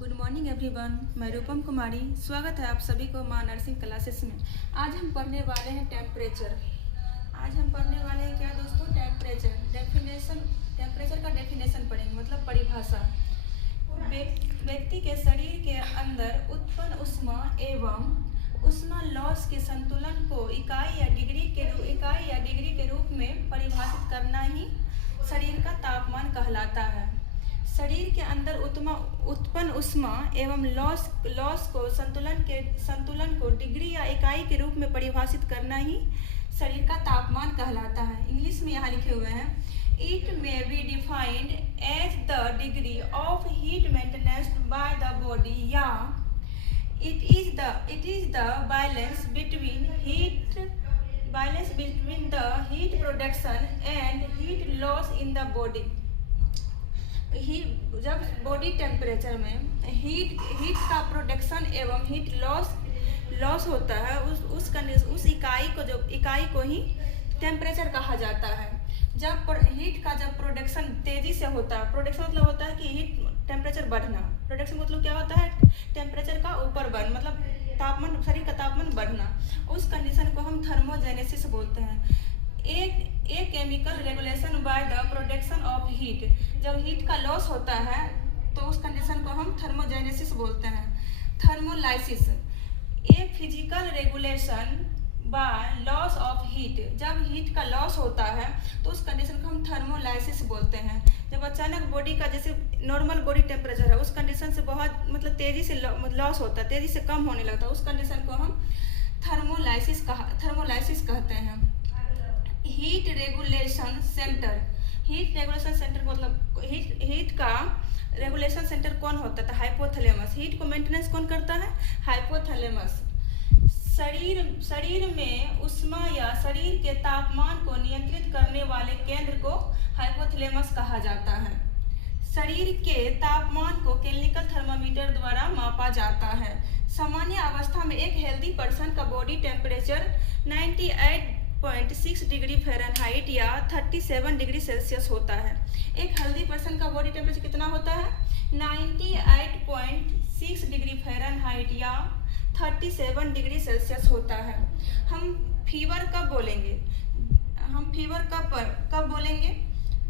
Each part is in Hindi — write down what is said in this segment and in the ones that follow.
गुड मॉर्निंग एवरीवन, मैं रूपम कुमारी। स्वागत है आप सभी को माँ नर्सिंग क्लासेस में। आज हम पढ़ने वाले हैं टेम्परेचर। आज हम पढ़ने वाले हैं क्या दोस्तों? टेम्परेचर। टेम्परेचर का डेफिनेशन पढ़ेंगे, मतलब परिभाषा। व्यक्ति के शरीर के अंदर उत्पन्न ऊष्मा एवं ऊष्मा लॉस के संतुलन को इकाई या डिग्री के रूप में परिभाषित करना ही शरीर का तापमान कहलाता है। शरीर के अंदर उत्पन्न ऊष्मा एवं लॉस को संतुलन को डिग्री या इकाई के रूप में परिभाषित करना ही शरीर का तापमान कहलाता है। इंग्लिश में यहाँ लिखे हुए हैं, it may be defined as the degree of heat maintenance by the body, या it is the balance between the heat production and heat loss in the body. जब बॉडी टेम्परेचर में हीट का प्रोडक्शन एवं हीट लॉस होता है, उस इकाई को ही टेम्परेचर कहा जाता है। जब हीट का प्रोडक्शन तेजी से होता है, प्रोडक्शन मतलब होता है कि हीट टेम्परेचर बढ़ना, प्रोडक्शन मतलब क्या होता है? टेम्परेचर का ऊपर बढ़ना, मतलब तापमान, शरीर का तापमान बढ़ना। उस कंडीशन को हम थर्मोजेनेसिस बोलते हैं। एक chemical regulation by the production of heat. जब हीट का लॉस होता है तो उस कंडीशन को हम थर्मोजेनेसिस बोलते हैं। Thermolysis, a physical regulation by loss of heat. जब हीट का लॉस होता है तो उस कंडीशन को हम थर्मोलाइसिस बोलते हैं। जब अचानक बॉडी का, जैसे नॉर्मल बॉडी टेम्परेचर है, उस कंडीशन से बहुत मतलब तेजी से लॉस होता है, तेजी से कम होने लगता है, उस कंडीशन को हम थर्मोलाइसिस कहते हैं। हीट रेगुलेशन सेंटर मतलब हीट का रेगुलेशन सेंटर कौन होता है? हाइपोथैलेमस। हीट को मेंटेनेंस कौन करता है? हाइपोथैलेमस। शरीर में ऊष्मा या शरीर के तापमान को नियंत्रित करने वाले केंद्र को हाइपोथैलेमस कहा जाता है। शरीर के तापमान को क्लिनिकल थर्मामीटर द्वारा मापा जाता है। सामान्य अवस्था में एक हेल्दी पर्सन का बॉडी टेम्परेचर 98.6 डिग्री फ़ारेनहाइट या 37 डिग्री सेल्सियस होता है। एक हेल्दी पर्सन का बॉडी टेम्परेचर कितना होता है? 98.6 डिग्री फ़ारेनहाइट या 37 डिग्री सेल्सियस होता है। हम फीवर कब बोलेंगे?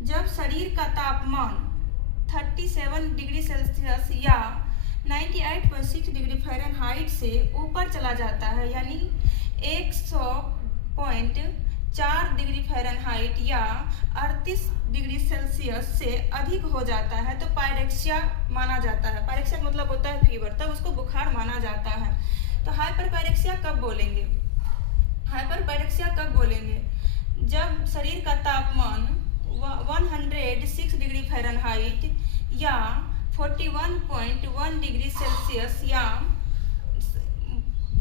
जब शरीर का तापमान 37 डिग्री सेल्सियस या 98.6 डिग्री फ़ारेनहाइट से ऊपर चला जाता है, यानी 100.4 डिग्री फ़ारेनहाइट या 38 डिग्री सेल्सियस से अधिक हो जाता है तो पायरेक्सिया माना जाता है। पायरेक्सिया मतलब होता है फीवर, तब उसको बुखार माना जाता है। तो हाइपरपायरेक्सिया कब बोलेंगे? जब शरीर का तापमान 106 डिग्री फ़ारेनहाइट या 41.1 डिग्री सेल्सियस या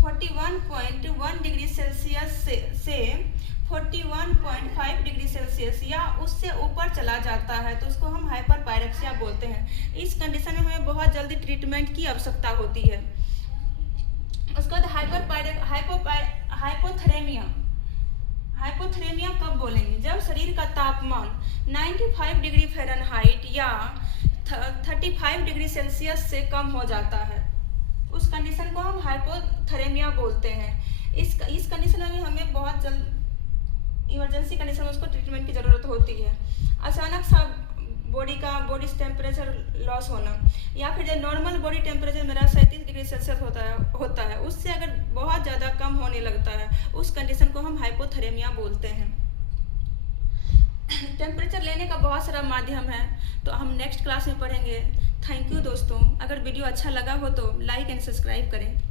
41.1 डिग्री सेल्सियस से 41.5 डिग्री सेल्सियस या उससे ऊपर चला जाता है तो उसको हम हाइपरपायरेक्सिया बोलते हैं। इस कंडीशन में हमें बहुत जल्दी ट्रीटमेंट की आवश्यकता होती है। उसके बाद हाइपोथर्मिया कब बोलेंगे? जब शरीर का तापमान 95 डिग्री फ़ारेनहाइट या 35 डिग्री सेल्सियस से कम हो जाता है, उस कंडीशन को हम हाइपोथर्मिया बोलते हैं। इस कंडीशन में हमें बहुत जल्द इमरजेंसी कंडीशन में उसको ट्रीटमेंट की ज़रूरत होती है। अचानक सा बॉडी टेम्परेचर लॉस होना, या फिर जब नॉर्मल बॉडी टेम्परेचर मेरा 37 डिग्री सेल्सियस होता है, उससे अगर बहुत ज़्यादा कम होने लगता है, उस कंडीशन को हम हाइपोथर्मिया बोलते हैं। टेम्परेचर लेने का बहुत सारा माध्यम है, तो हम नेक्स्ट क्लास में पढ़ेंगे। थैंक यू दोस्तों। अगर वीडियो अच्छा लगा हो तो लाइक एंड सब्सक्राइब करें।